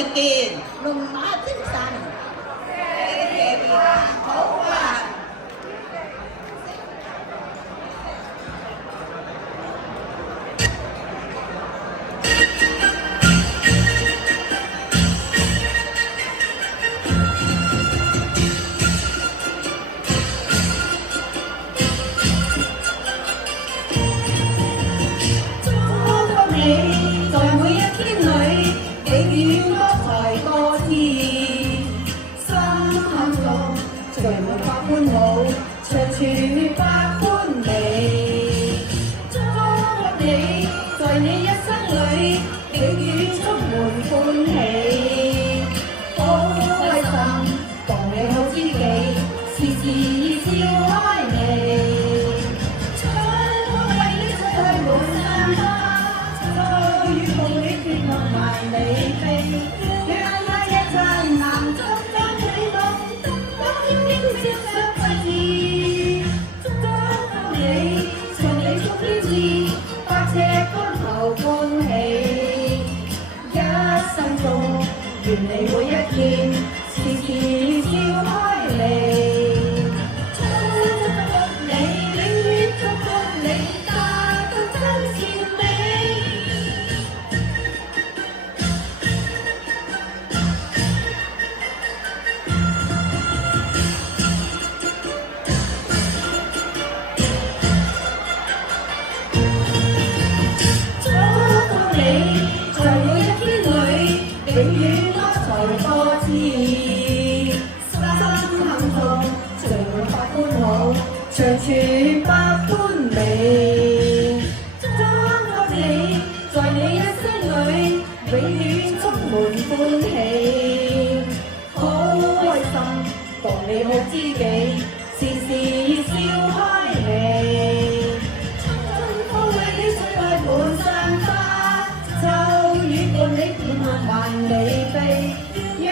再見。龍馬精神。好啊！你在每一天裏，永遠多才多姿，心坎中聚滿百歡樂，長處百般美。祝福你在你一生裏，永遠充滿歡喜，好開心，當你好知己，時時笑開你。你飛，讓那夜燦爛，中間你動，當天接着位置，祝福你，從你祝天志，百尺竿頭歡喜，一生中願你每一天，時時笑開你。永遠多才多姿，心坎中聚滿百歡樂，長處百般美。祝福你，在你一生裏，永遠充滿歡喜，好開心，當你好知己，時時笑開你。春風為你吹開滿山花，秋雨伴你伴萬里飛，讓